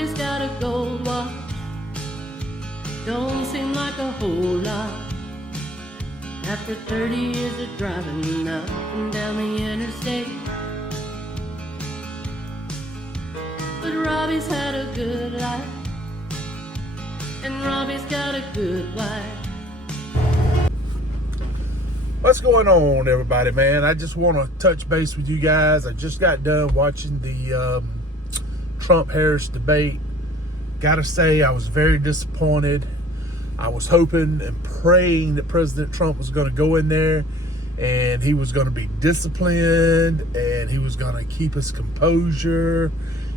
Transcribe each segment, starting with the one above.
Robbie's got a gold watch. Don't seem like a whole lot after 30 years of driving up and down the interstate. But Robbie's had a good life, and Robbie's got a good wife. What's going on, everybody, man? I just want to touch base with you guys. I just got done watching the Trump-Harris debate. Gotta say, I was very disappointed. I was hoping and praying that President Trump was going to go in there and he was going to be disciplined and he was going to keep his composure.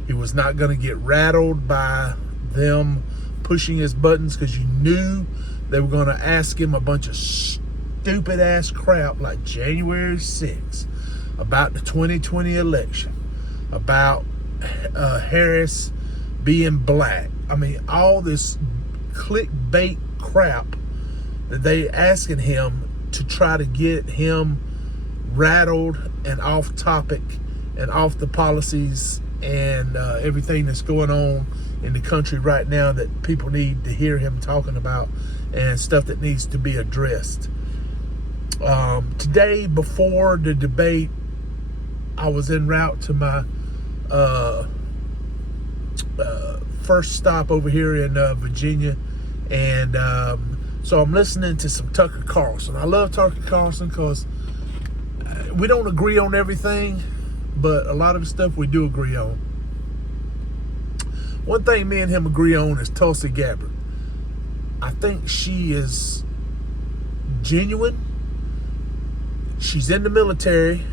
He was not going to get rattled by them pushing his buttons, because you knew they were going to ask him a bunch of stupid ass crap like January 6th about the 2020 election, about Harris being black. I mean, all this clickbait crap that they asking him to try to get him rattled and off topic and off the policies and everything that's going on in the country right now that people need to hear him talking about, and stuff that needs to be addressed. Today, before the debate, I was en route to my first stop over here in Virginia, and so I'm listening to some Tucker Carlson. I love Tucker Carlson because we don't agree on everything, but a lot of the stuff we do agree on. One thing me and him agree on is Tulsi Gabbard. I think she is genuine. She's in the military.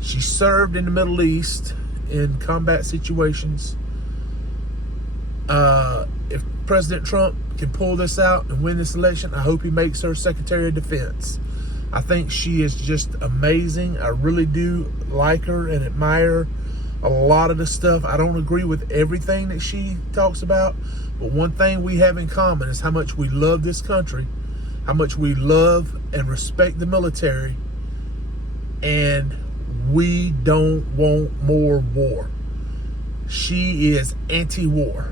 She served in the Middle East in combat situations. If President Trump can pull this out and win this election, I hope he makes her Secretary of Defense. I think she is just amazing. I really do like her and admire a lot of the stuff. I don't agree with everything that she talks about, but one thing we have in common is how much we love this country, how much we love and respect the military, and we don't want more war. She is anti-war.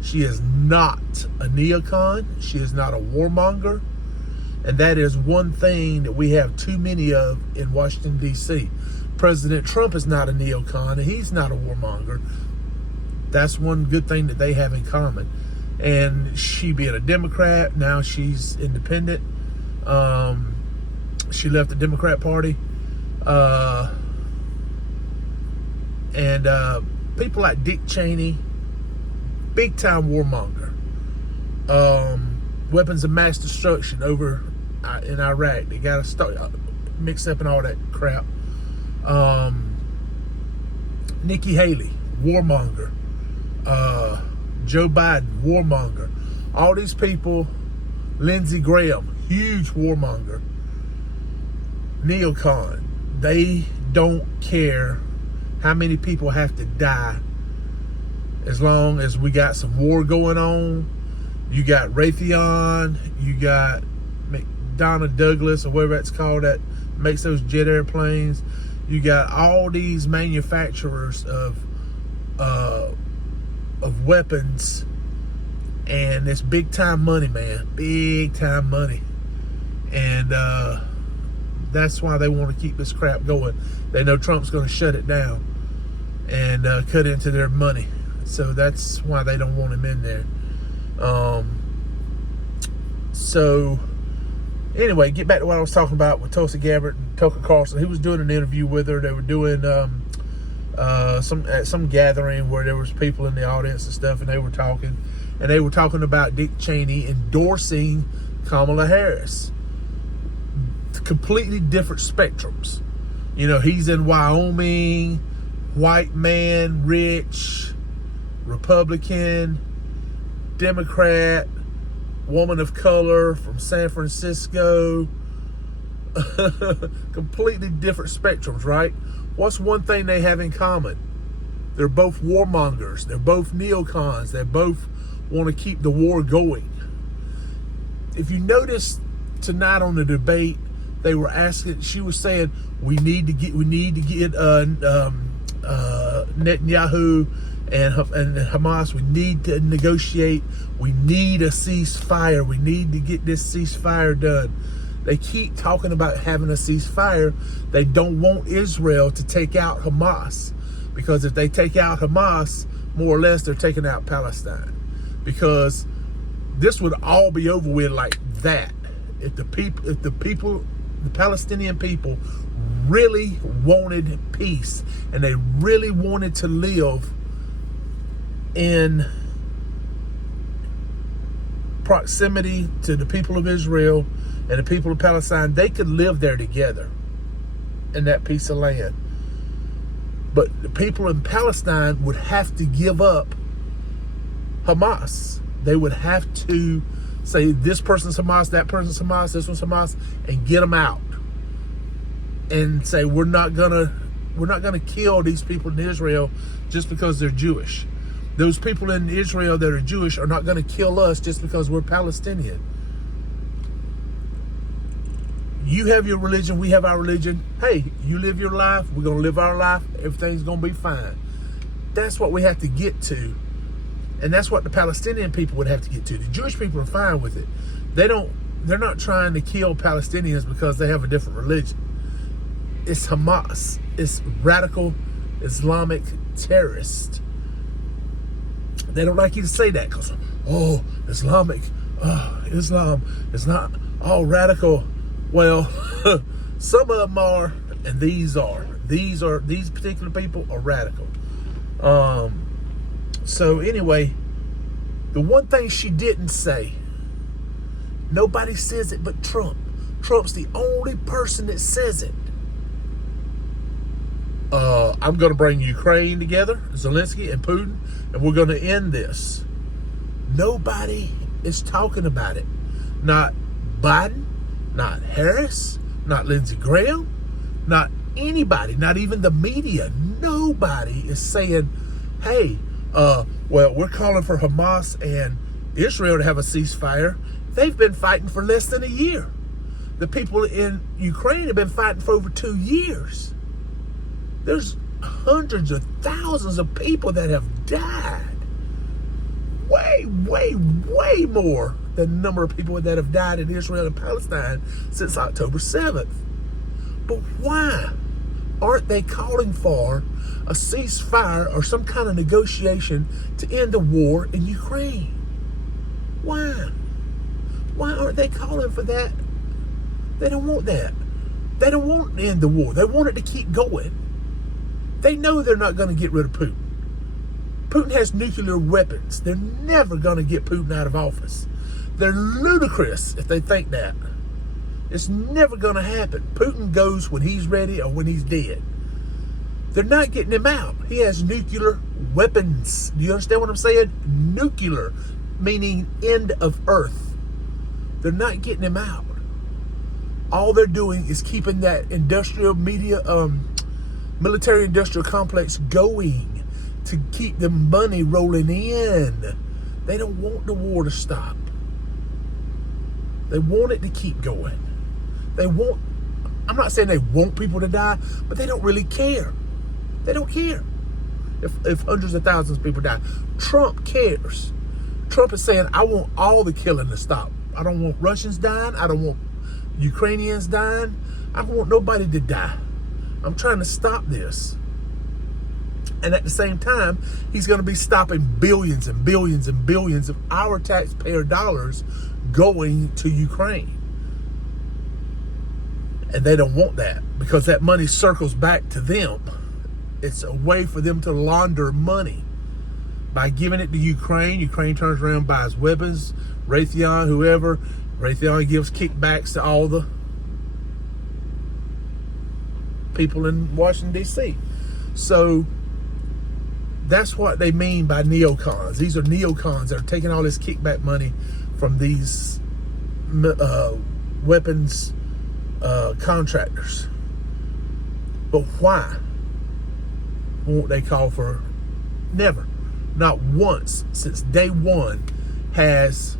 She is not a neocon. She is not a warmonger. And that is one thing that we have too many of in Washington, D.C. President Trump is not a neocon, and he's not a warmonger. That's one good thing that they have in common. And she being a Democrat, now she's independent. She left the Democrat Party. And people like Dick Cheney, big time warmonger. Weapons of mass destruction over in Iraq. They got to start mixed up in all that crap. Nikki Haley, warmonger. Joe Biden, warmonger. All these people, Lindsey Graham, huge warmonger. Neocon. They don't care how many people have to die as long as we got some war going on. You got Raytheon, you got McDonnell Douglas, or whatever it's called, that makes those jet airplanes. You got all these manufacturers of weapons, and it's big time money, man. Big time money. And that's why they want to keep this crap going. They know Trump's going to shut it down and cut into their money. So that's why they don't want him in there. So anyway, get back to what I was talking about with Tulsi Gabbard and Tucker Carlson. He was doing an interview with her. They were doing some gathering where there was people in the audience and stuff, and they were talking about Dick Cheney endorsing Kamala Harris. Completely different spectrums. You know, he's in Wyoming, white man, rich, Republican, Democrat, woman of color from San Francisco. Completely different spectrums, right? What's one thing they have in common? They're both warmongers. They're both neocons. They both want to keep the war going. If you notice tonight on the debate, they were asking, she was saying, we need to get Netanyahu and Hamas, we need to negotiate. We need a ceasefire. We need to get this ceasefire done. They keep talking about having a ceasefire. They don't want Israel to take out Hamas, because if they take out Hamas, more or less they're taking out Palestine, because this would all be over with like that if the Palestinian people really wanted peace and they really wanted to live in proximity to the people of Israel and the people of Palestine. They could live there together in that piece of land. But the people in Palestine would have to give up Hamas. They would have to say, this person's Hamas, that person's Hamas, this one's Hamas, and get them out. And say, we're not gonna kill these people in Israel just because they're Jewish. Those people in Israel that are Jewish are not gonna kill us just because we're Palestinian. You have your religion, we have our religion. Hey, you live your life, we're gonna live our life, everything's gonna be fine. That's what we have to get to. And that's what the Palestinian people would have to get to. The Jewish people are fine with it. They're not trying to kill Palestinians because they have a different religion. It's Hamas. It's radical Islamic terrorists. They don't like you to say that because, Islam is not all radical. Well, some of them are, and these particular people are radical. So anyway, the one thing she didn't say, nobody says it but Trump. Trump's the only person that says it. I'm going to bring Ukraine together, Zelensky and Putin, and we're going to end this. Nobody is talking about it. Not Biden, not Harris, not Lindsey Graham, not anybody, not even the media. Nobody is saying, hey, we're calling for Hamas and Israel to have a ceasefire. They've been fighting for less than a year. The people in Ukraine have been fighting for over 2 years. There's hundreds of thousands of people that have died. Way, way, way more than the number of people that have died in Israel and Palestine since October 7th. But why aren't they calling for a ceasefire or some kind of negotiation to end the war in Ukraine? Why? Why aren't they calling for that? They don't want that. They don't want to end the war. They want it to keep going. They know they're not going to get rid of Putin. Putin has nuclear weapons. They're never going to get Putin out of office. They're ludicrous if they think that. It's never going to happen. Putin goes when he's ready or when he's dead. They're not getting him out. He has nuclear weapons. Do you understand what I'm saying? Nuclear, meaning end of earth. They're not getting him out. All they're doing is keeping that military-industrial complex going to keep the money rolling in. They don't want the war to stop. They want it to keep going. I'm not saying they want people to die, but they don't really care. They don't care if hundreds of thousands of people die. Trump cares. Trump is saying, I want all the killing to stop. I don't want Russians dying. I don't want Ukrainians dying. I don't want nobody to die. I'm trying to stop this. And at the same time, he's going to be stopping billions and billions and billions of our taxpayer dollars going to Ukraine. And they don't want that because that money circles back to them. It's a way for them to launder money. By giving it to Ukraine, Ukraine turns around and buys weapons, Raytheon, whoever. Raytheon gives kickbacks to all the people in Washington, D.C. So that's what they mean by neocons. These are neocons that are taking all this kickback money from these weapons contractors. But why won't they call for? Never. Not once since day one has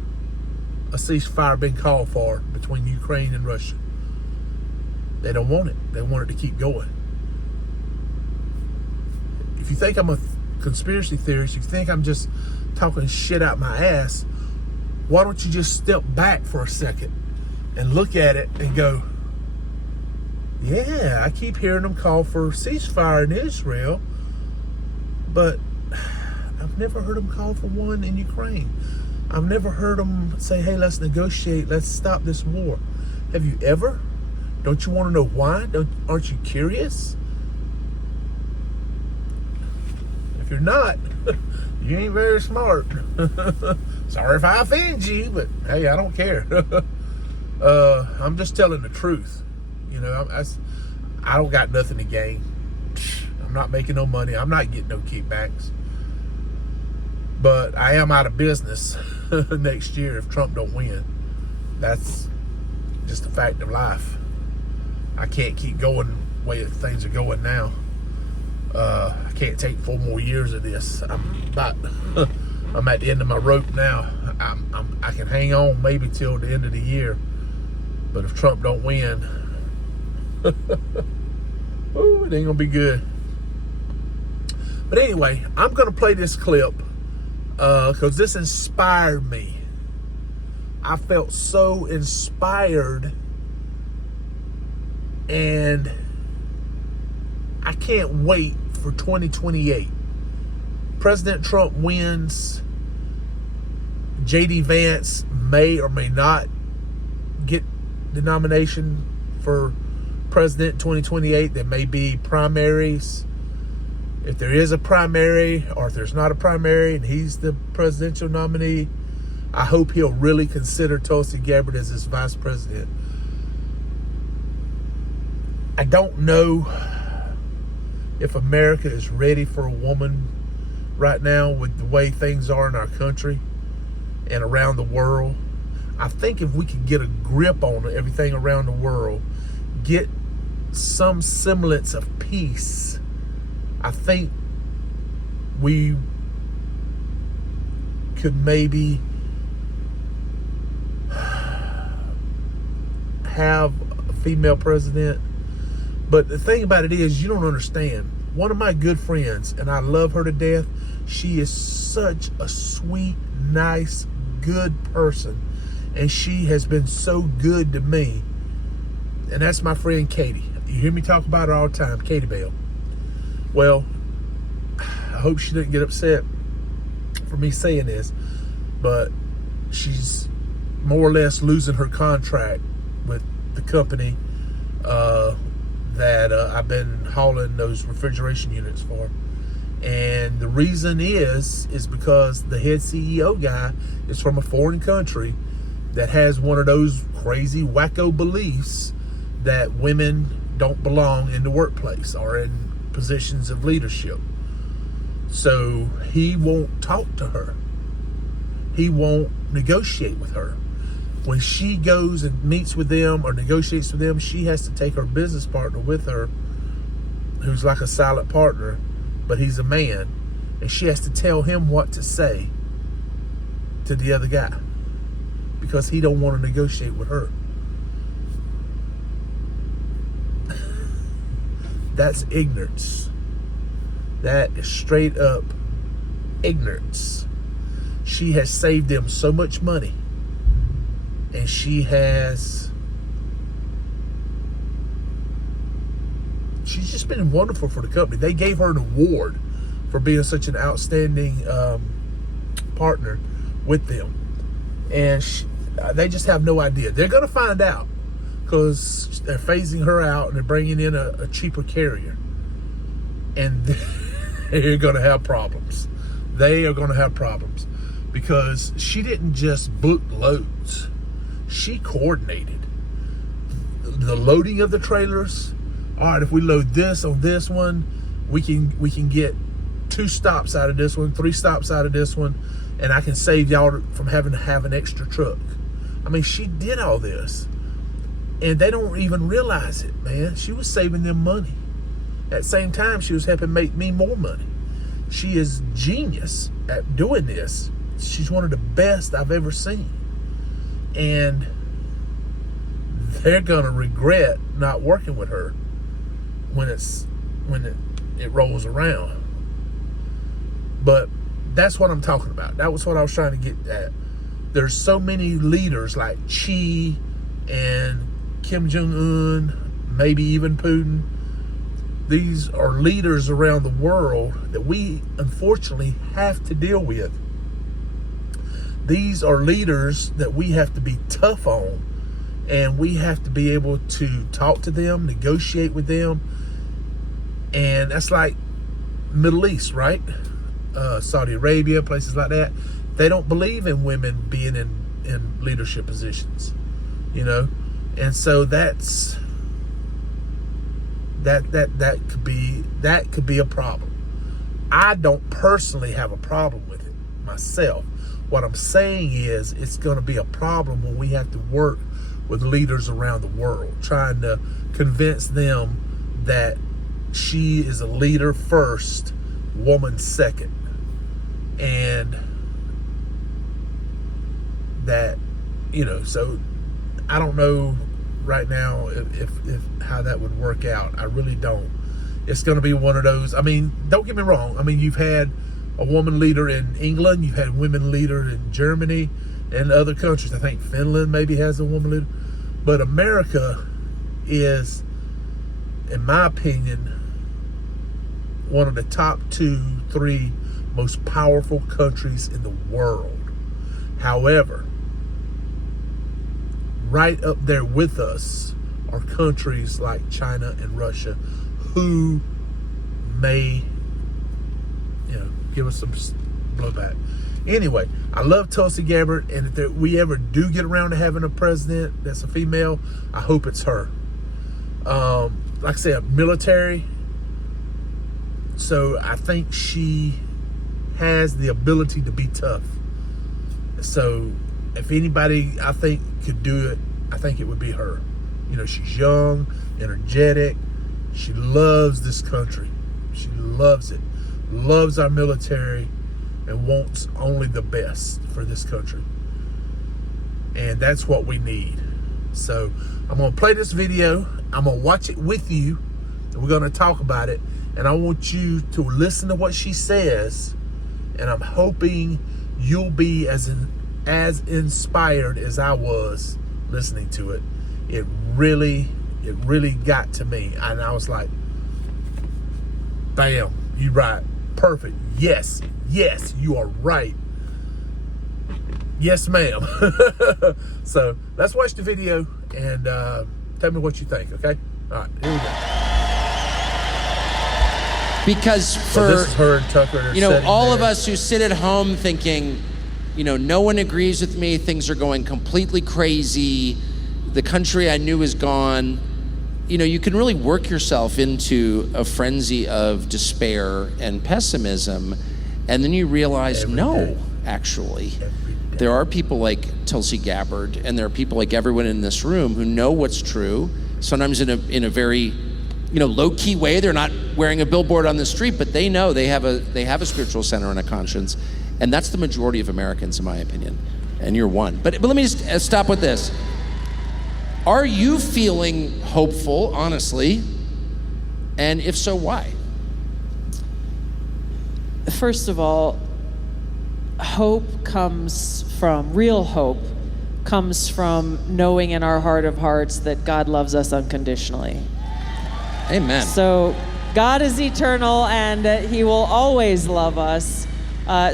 a ceasefire been called for between Ukraine and Russia. They don't want it. They want it to keep going. If you think I'm a conspiracy theories, you think I'm just talking shit out my ass, why don't you just step back for a second and look at it and go, yeah, I keep hearing them call for ceasefire in Israel, but I've never heard them call for one in Ukraine. I've never heard them say, hey, let's negotiate, let's stop this war. Have you ever? Don't you want to know why? Aren't you curious? If you're not, you ain't very smart. Sorry if I offend you, but hey, I don't care. I'm just telling the truth. You know, I don't got nothing to gain. I'm not making no money. I'm not getting no kickbacks. But I am out of business next year if Trump don't win. That's just a fact of life. I can't keep going the way things are going now. I can't take 4 more years of this. I'm at the end of my rope now. I can hang on maybe till the end of the year. But if Trump don't win, ooh, it ain't gonna be good. But anyway, I'm gonna play this clip because this inspired me. I felt so inspired, and I can't wait for 2028. President Trump wins. J.D. Vance may or may not get the nomination for president in 2028. There may be primaries. If there is a primary, or if there's not a primary and he's the presidential nominee, I hope he'll really consider Tulsi Gabbard as his vice president. I don't know if America is ready for a woman right now with the way things are in our country and around the world. I think if we could get a grip on everything around the world, get some semblance of peace, I think we could maybe have a female president. But the thing about it is, you don't understand. One of my good friends, and I love her to death, she is such a sweet, nice, good person. And she has been so good to me. And that's my friend Katie. You hear me talk about her all the time, Katie Bell. Well, I hope she didn't get upset for me saying this, but she's more or less losing her contract with the company that I've been hauling those refrigeration units for. And the reason is because the head CEO guy is from a foreign country that has one of those crazy wacko beliefs that women don't belong in the workplace or in positions of leadership. So he won't talk to her. He won't negotiate with her. When she goes and meets with them or negotiates with them, she has to take her business partner with her, who's like a silent partner, but he's a man, and she has to tell him what to say to the other guy because he don't want to negotiate with her. That's ignorance. That is straight up ignorance. She has saved them so much money, and she's just been wonderful for the company. They gave her an award for being such an outstanding partner with them, and they just have no idea. They're going to find out because they're phasing her out and they're bringing in a cheaper carrier, and they're going to have problems. They are going to have problems because she didn't just book loads. She coordinated the loading of the trailers. All right, if we load this on this one, we can get 2 stops out of this one, 3 stops out of this one, and I can save y'all from having to have an extra truck. I mean, she did all this, and they don't even realize it, man. She was saving them money. At the same time, she was helping make me more money. She is genius at doing this. She's one of the best I've ever seen. And they're gonna regret not working with her when it rolls around. But that's what I'm talking about. That was what I was trying to get at. There's so many leaders like Xi and Kim Jong-un, maybe even Putin. These are leaders around the world that we unfortunately have to deal with. These are leaders that we have to be tough on, and we have to be able to talk to them, negotiate with them. And that's like Middle East, right? Saudi Arabia, places like that. They don't believe in women being in leadership positions, you know? And so that could be a problem. I don't personally have a problem with it myself. What I'm saying is it's going to be a problem when we have to work with leaders around the world, trying to convince them that she is a leader first, woman second. And that, you know, so I don't know right now if how that would work out. I really don't. It's going to be one of those. I mean, don't get me wrong. I mean, you've had a woman leader in England. You've had women leader in Germany and other countries. I think Finland maybe has a woman leader. But America is, in my opinion, one of the top 2, 3 most powerful countries in the world. However, right up there with us are countries like China and Russia who may, you know, give us some blowback. Anyway, I love Tulsi Gabbard, and if we ever do get around to having a president that's a female, I hope it's her. Like I said, military. So I think she has the ability to be tough. So if anybody I think could do it, I think it would be her. You know, she's young, energetic. She loves this country. She loves it. Loves our military and wants only the best for this country. And that's what we need. So I'm going to play this video. I'm going to watch it with you. And we're going to talk about it. And I want you to listen to what she says. And I'm hoping you'll be as inspired as I was listening to it. It really got to me. And I was like, bam, you right. Perfect. Yes, you are right. Yes, ma'am. So let's watch the video and tell me what you think, okay? All right, here we go. Because So this is her and Tucker. you know, sitting all there. of us who sit at home thinking, you know, no one agrees with me, things are going completely crazy, the country I knew is gone. You know, you can really work yourself into a frenzy of despair and pessimism, and then you realize, no, actually, there are people like Tulsi Gabbard, and there are people like everyone in this room who know what's true, sometimes in a very, you know, low-key way. They're not wearing a billboard on the street, but they know they have a spiritual center and a conscience, and that's the majority of Americans, in my opinion, and you're one. But let me just stop with this. Are you feeling hopeful, honestly? And if so, why? First of all, hope comes from, real hope comes from knowing in our heart of hearts that God loves us unconditionally. Amen. So God is eternal and He will always love us.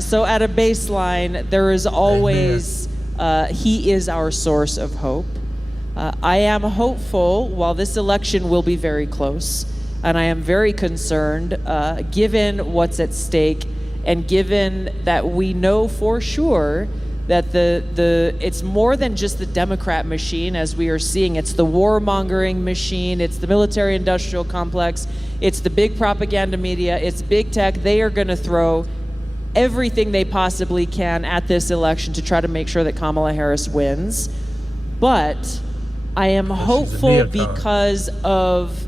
So at a baseline, there is always, He is our source of hope. I am hopeful, while this election will be very close, and I am very concerned, given what's at stake, and given that we know for sure that it's more than just the Democrat machine, as we are seeing. It's the warmongering machine, it's the military-industrial complex, it's the big propaganda media, it's big tech. They are going to throw everything they possibly can at this election to try to make sure that Kamala Harris wins. But I am hopeful because of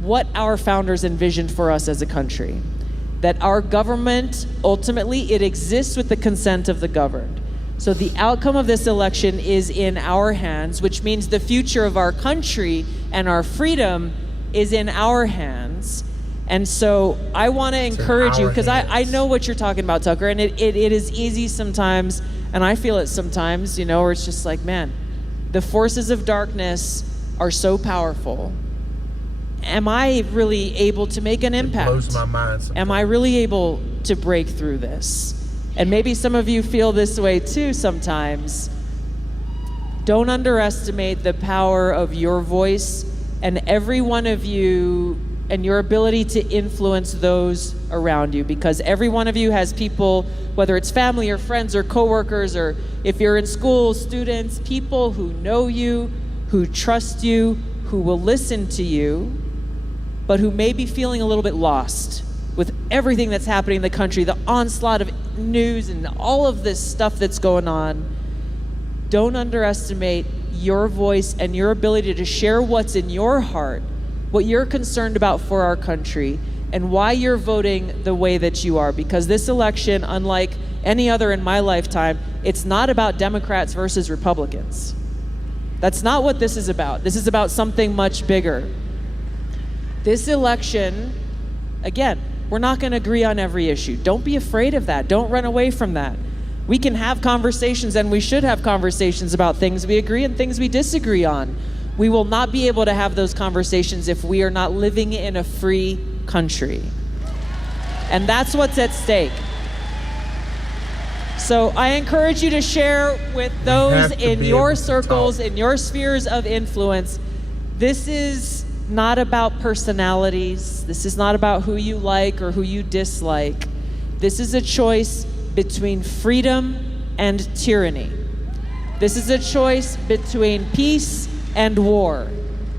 what our founders envisioned for us as a country. That our government, ultimately, it exists with the consent of the governed. So the outcome of this election is in our hands, which means the future of our country and our freedom is in our hands. And so I want to encourage you, our because I hands. know what you're talking about, Tucker, and it is easy sometimes, and I feel it sometimes, where it's just like, man, the forces of darkness are so powerful. Am I really able to make an impact? It blows my mind sometimes. Am I really able to break through this? And maybe some of you feel this way too sometimes. Don't underestimate the power of your voice and every one of you and your ability to influence those around you, because every one of you has people, whether it's family or friends or coworkers, or if you're in school, students, people who know you, who trust you, who will listen to you, but who may be feeling a little bit lost with everything that's happening in the country, the onslaught of news and all of this stuff that's going on. Don't underestimate your voice and your ability to share what's in your heart, what you're concerned about for our country, and why you're voting the way that you are. Because this election, unlike any other in my lifetime, it's not about Democrats versus Republicans. That's not what this is about. This is about something much bigger. This election, again, we're not going to agree on every issue. Don't be afraid of that. Don't run away from that. We can have conversations, and we should have conversations about things we agree and things we disagree on. We will not be able to have those conversations if we are not living in a free country. And that's what's at stake. So I encourage you to share with those in your circles, in your spheres of influence. This is not about personalities. This is not about who you like or who you dislike. This is a choice between freedom and tyranny. This is a choice between peace and war.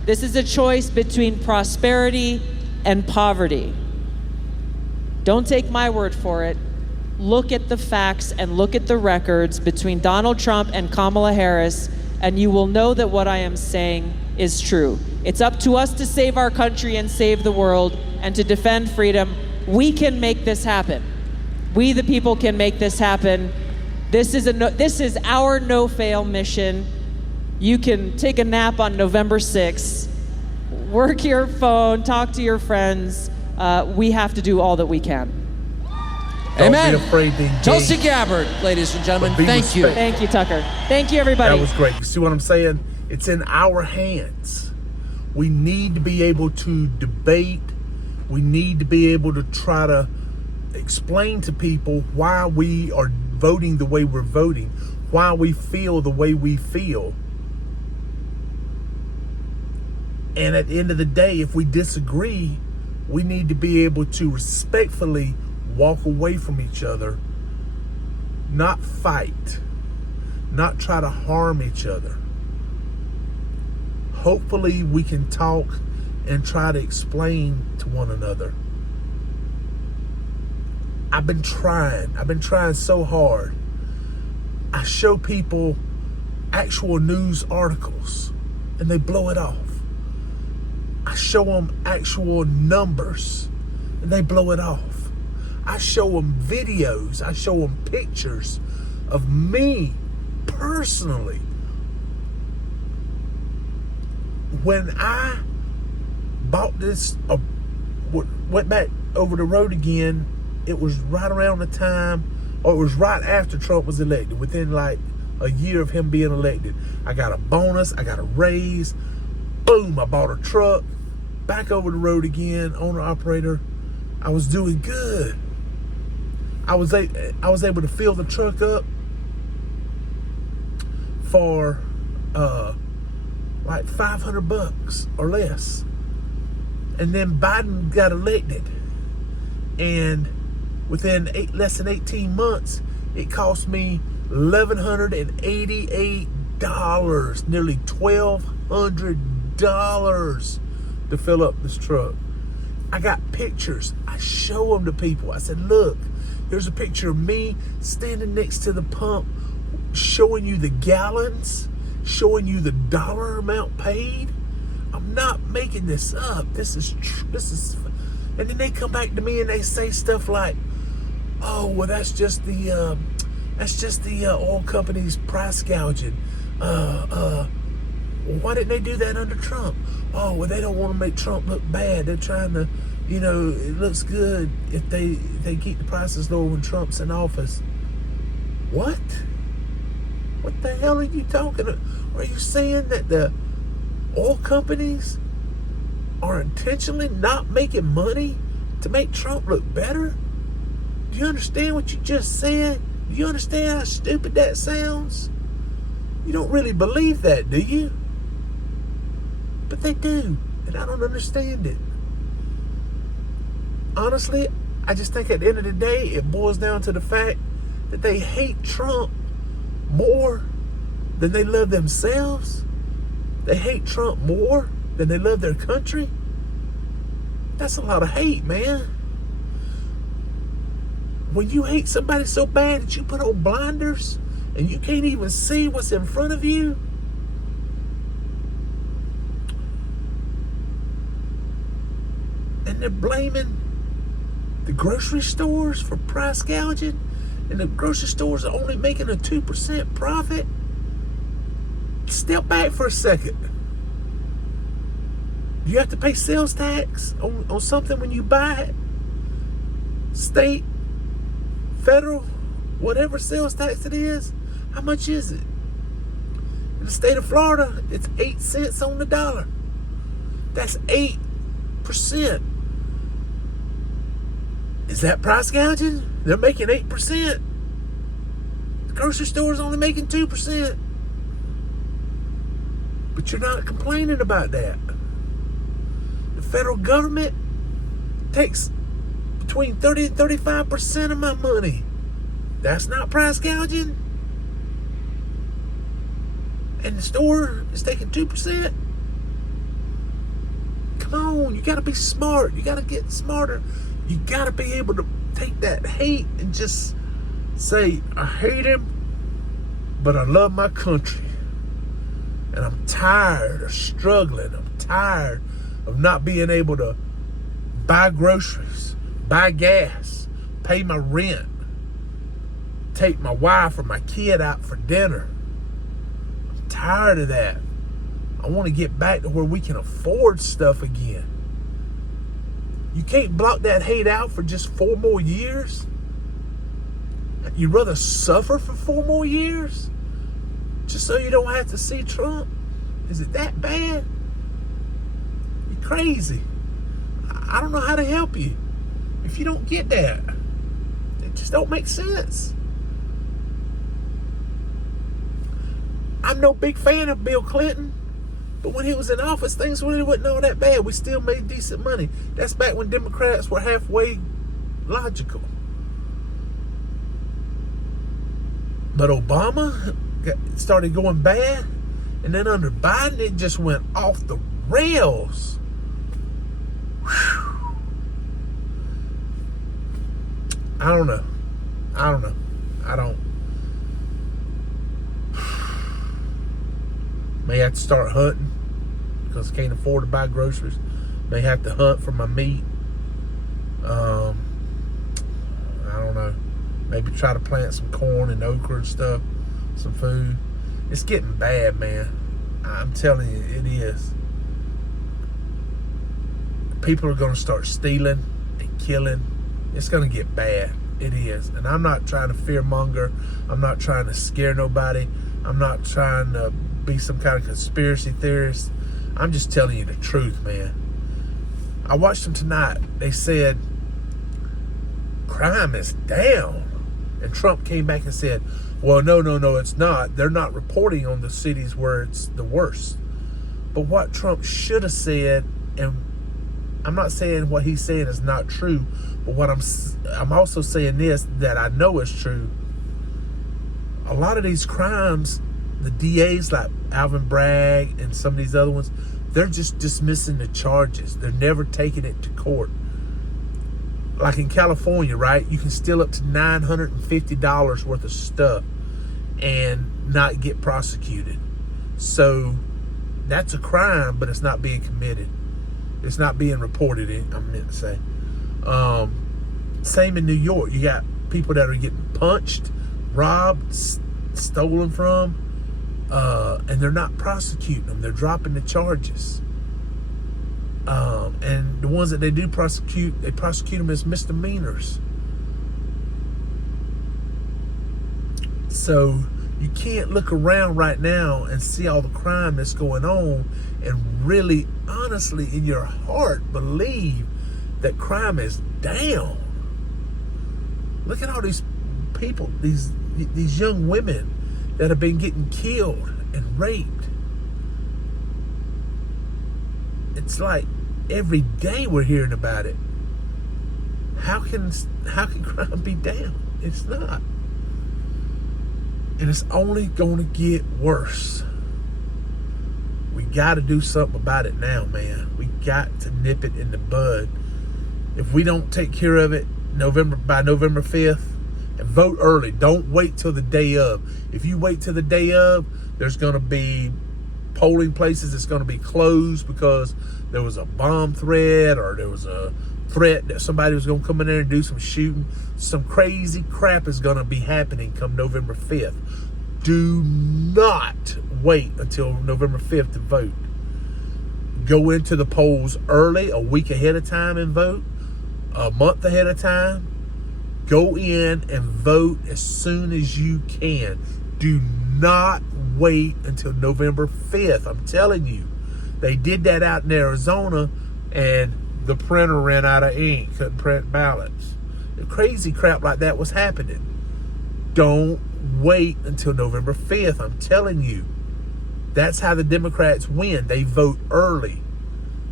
This is a choice between prosperity and poverty. Don't take my word for it. Look at the facts and look at the records between Donald Trump and Kamala Harris, and you will know that what I am saying is true. It's up to us to save our country and save the world and to defend freedom. We can make this happen. We, the people, can make this happen. This is our no-fail mission. You can take a nap on November 6th, work your phone, talk to your friends. We have to do all that we can. Amen. Don't be afraid to engage. Tulsi Gabbard, ladies and gentlemen, But be thank you. respectful. Thank you, Tucker. Thank you, everybody. That was great. You see what I'm saying? It's in our hands. We need to be able to debate. We need to be able to try to explain to people why we are voting the way we're voting, why we feel the way we feel. And at the end of the day, if we disagree, we need to be able to respectfully walk away from each other, not fight, not try to harm each other. Hopefully we can talk and try to explain to one another. I've been trying so hard. I show people actual news articles and they blow it off. I show them actual numbers and they blow it off. I show them videos, I show them pictures of me personally. When I bought this, went back over the road again, it was right around the time, or it was right after Trump was elected, within like a year of him being elected. I got a bonus, I got a raise, boom, I bought a truck, back over the road again, owner operator. I was doing good. I was able to fill the truck up for like $500 or less. And then Biden got elected, and within less than 18 months, it cost me $1,188, nearly $1,200 to fill up this truck. I got pictures. I show them to people. I said, look, here's a picture of me standing next to the pump, showing you the gallons, showing you the dollar amount paid. I'm not making this up. This is, and then they come back to me and they say stuff like, oh, well, that's just the oil company's price gouging. Why didn't they do that under Trump? oh, well, they don't want to make Trump look bad. They're trying to, it looks good if they keep the prices low when Trump's in office. What? What the hell are you talking about? Are you saying that the oil companies are intentionally not making money to make Trump look better? Do you understand what you just said? Do you understand how stupid that sounds? You don't really believe that, do you? But they do, and I don't understand it. Honestly, I just think at the end of the day, it boils down to the fact that they hate Trump more than they love themselves. They hate Trump more than they love their country. That's a lot of hate, man. When you hate somebody so bad that you put on blinders and you can't even see what's in front of you, and they're blaming the grocery stores for price gouging, and the grocery stores are only making a 2% profit. Step back for a second. Do you have to pay sales tax on something when you buy it? State, federal, whatever sales tax it is, how much is it? In the state of Florida, it's 8 cents on the dollar. That's 8%. Is that price gouging? They're making 8%. The grocery store is only making 2%. But you're not complaining about that. The federal government takes between 30 and 35% of my money. That's not price gouging. And the store is taking 2%. Come on, you gotta be smart. You gotta get smarter. You gotta be able to take that hate and just say, I hate him, but I love my country. And I'm tired of struggling. I'm tired of not being able to buy groceries, buy gas, pay my rent, take my wife or my kid out for dinner. I'm tired of that. I want to get back to where we can afford stuff again. You can't block that hate out for just 4 more years? You'd rather suffer for 4 more years? Just so you don't have to see Trump? Is it that bad? You're crazy. I don't know how to help you if you don't get that. It just don't make sense. I'm no big fan of Bill Clinton, but when he was in office, things really wasn't all that bad. We still made decent money. That's back when Democrats were halfway logical. But Obama started going bad, and then under Biden, it just went off the rails. Whew. I don't know. I don't. May have to start hunting because I can't afford to buy groceries. May have to hunt for my meat. I don't know. Maybe try to plant some corn and okra and stuff, some food. It's getting bad, man. I'm telling you, it is. People are going to start stealing and killing. It's going to get bad. It is. And I'm not trying to fearmonger. I'm not trying to scare nobody. I'm not trying to be some kind of conspiracy theorist. I'm just telling you the truth, man. I watched them tonight. They said crime is down. And Trump came back and said, well, no, it's not. They're not reporting on the cities where it's the worst. But what Trump should have said, and I'm not saying what he's saying is not true, but what I'm also saying this that I know is true. A lot of these crimes, the DAs like Alvin Bragg and some of these other ones, they're just dismissing the charges. They're never taking it to court. Like in California, right? You can steal up to $950 worth of stuff and not get prosecuted. So that's a crime, but it's not being committed. It's not being reported, I meant to say. Same in New York. You got people that are getting punched, robbed, stolen from, and they're not prosecuting them. They're dropping the charges. And the ones that they do prosecute, they prosecute them as misdemeanors. So you can't look around right now and see all the crime that's going on and really, honestly, in your heart, believe that crime is down. Look at all these people, these young women that have been getting killed and raped. It's like every day we're hearing about it. How can crime be down? It's not. And it's only going to get worse. We got to do something about it now, man. We got to nip it in the bud. If we don't take care of it by November 5th, and vote early. Don't wait till the day of. If you wait till the day of, there's going to be polling places that's going to be closed because there was a bomb threat or there was a threat that somebody was going to come in there and do some shooting. Some crazy crap is going to be happening come November 5th. Do not wait until November 5th to vote. Go into the polls early, a week ahead of time, and vote. A month ahead of time. Go in and vote as soon as you can. Do not wait until November 5th. I'm telling you. They did that out in Arizona, and the printer ran out of ink. Couldn't print ballots. Crazy crap like that was happening. Don't wait until November 5th. I'm telling you. That's how the Democrats win. They vote early.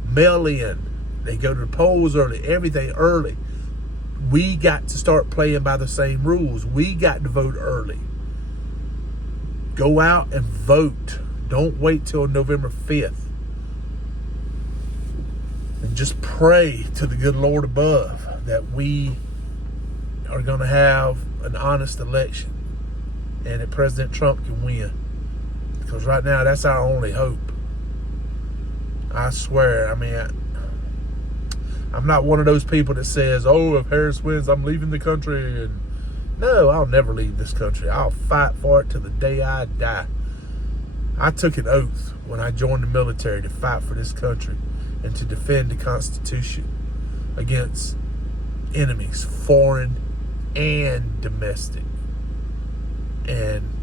Mail in. They go to the polls early. Everything early. We got to start playing by the same rules. We got to vote early. Go out and vote. Don't wait till November 5th. And just pray to the good Lord above that we are going to have an honest election and that President Trump can win. Because right now, that's our only hope. I swear, I mean, I'm not one of those people that says, oh, if Harris wins, I'm leaving the country. And no, I'll never leave this country. I'll fight for it till the day I die. I took an oath when I joined the military to fight for this country and to defend the Constitution against enemies, foreign and domestic. And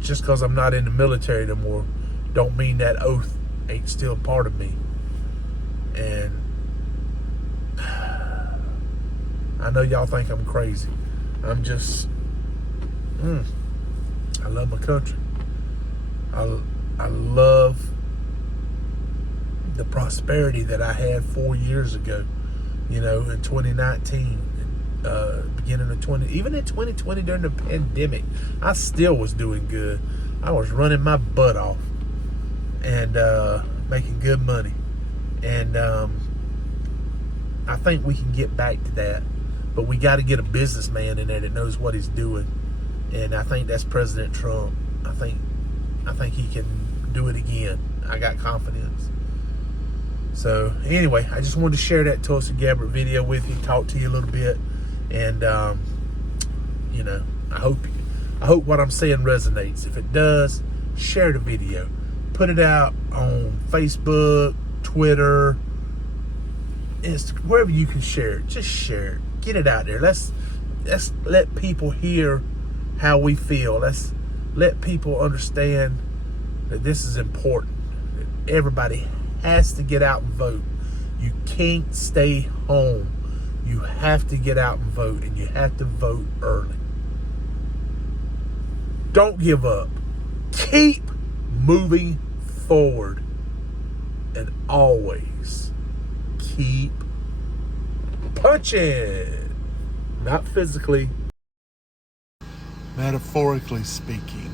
just because I'm not in the military no more, don't mean that oath ain't still part of me. And I know y'all think I'm crazy. I'm just, I love my country. I love the prosperity that I had 4 years ago, in 2019, beginning of even in 2020 during the pandemic, I still was doing good. I was running my butt off and making good money. And I think we can get back to that. But we got to get a businessman in there that knows what he's doing. And I think that's President Trump. I think he can do it again. I got confidence. So anyway, I just wanted to share that Tulsi Gabbard video with you, talk to you a little bit. And, I hope what I'm saying resonates. If it does, share the video. Put it out on Facebook, Twitter, Instagram, wherever you can share it. Just share it. Get it out there. Let's let people hear how we feel. Let's let people understand that this is important. Everybody has to get out and vote. You can't stay home. You have to get out and vote, and you have to vote early. Don't give up. Keep moving forward, and always keep punching. Not physically, metaphorically speaking.